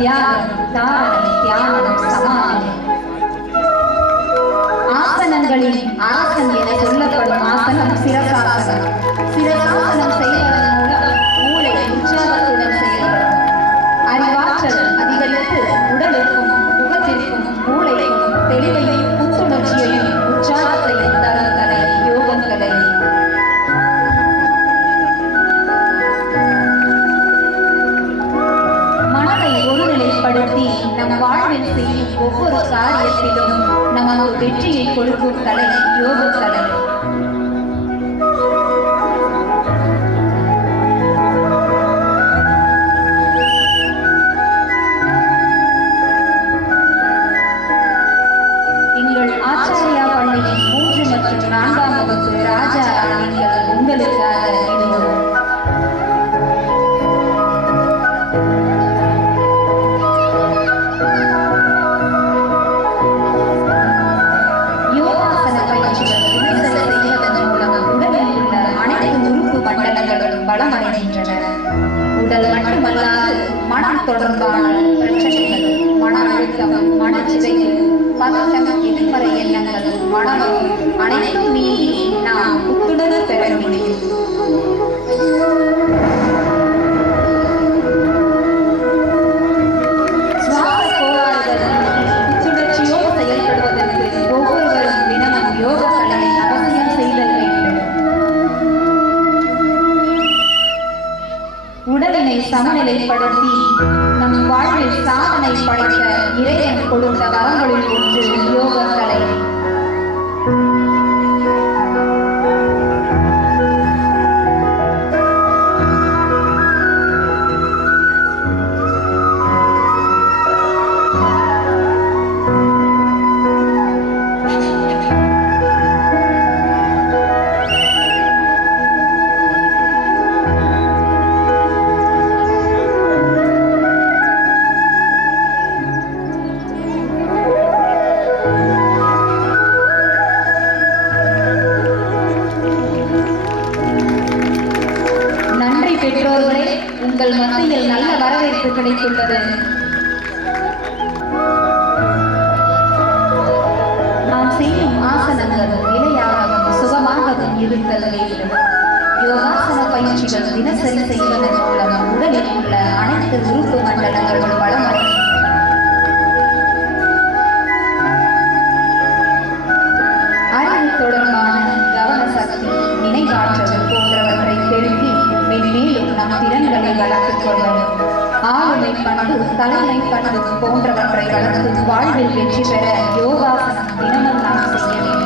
தியானம், தாரணை, தியானம், சமாதி. ஆசனங்களின் அரசன் என சொல்லப்படும் ஆசனம் சிரசாசனம். சிரசாசனம் செய்வதன் மூலம் மூளை உற்சாகத்துடன் செயல்படும். அறிவாற்றல் அதிகரித்து உடலுக்கும் முகத்திற்கும் மூளைக்கும் தெளிவையும் புத்துணர்ச்சியையும் உற்சாகத்தையும் தரும் கலை யோகம் கலை. மனதை ஒருநிலைப்படுத்தி நம் வாழ்வில் செய்யும் ஒவ்வொரு காரியத்திலும் நமக்கு வெற்றியை கொடுக்கும் கலை யோக கலை. எங்கள் ஆச்சாரியா பள்ளியின் 3 மற்றும் 4ஆம் வகுப்பு ராஜா நீங்கள் உங்களுக்காக இடுவோம். உடல் மட்டுமல்லாது மனம் தொடர்பான பிரச்சனைகள், மன அழுத்தம், மனச்சிதைவு, பதட்டம், எதிர்மறை எண்ணங்கள், மனமும் அனைத்தும் மீறி நாம் புத்துணர்வு பெற முடியும். சுவாச கோளாறுகள் புத்துணர்ச்சியோடு செயல்படுவதற்கு ஒவ்வொருவரும் தினமும் யோக கலையை அவசியம் செய்தல் வேண்டும். உடலினை சமநிலைப்படுத்தி நம் வாழ்வில் சாதனை படைக்க இறைவன் கொடுத்த வரங்களில் ஒன்று யோக கலை. பெற்றோர்களே, உங்கள் மத்தியில் நல்ல வரவேற்பு கிடைத்துள்ளது. நாம் செய்யும் ஆசனங்கள் நிலையாகவும் சுகமாகவும் இருத்தல் வேண்டும். யோகாசன பயிற்சிகள் தினசரி செய்வதன் மூலம் உடலில் உள்ள அனைத்து உறுப்பு மண்டலங்களும் வளமடையும். அறிவு தொடர்பான கவன சக்தி, நினைவாற்றல் போன்றவற்றை பெருக்கி மேலும் நம் திறன்களை வளர்த்துக் கொள்ளும். ஆளுமை பண்பு, தலைமை பண்பு போன்றவற்றை வளர்த்து வாழ்வில் வெற்றி பெற யோகாசனம் தினமும் நாம் செய்ய வேண்டும்.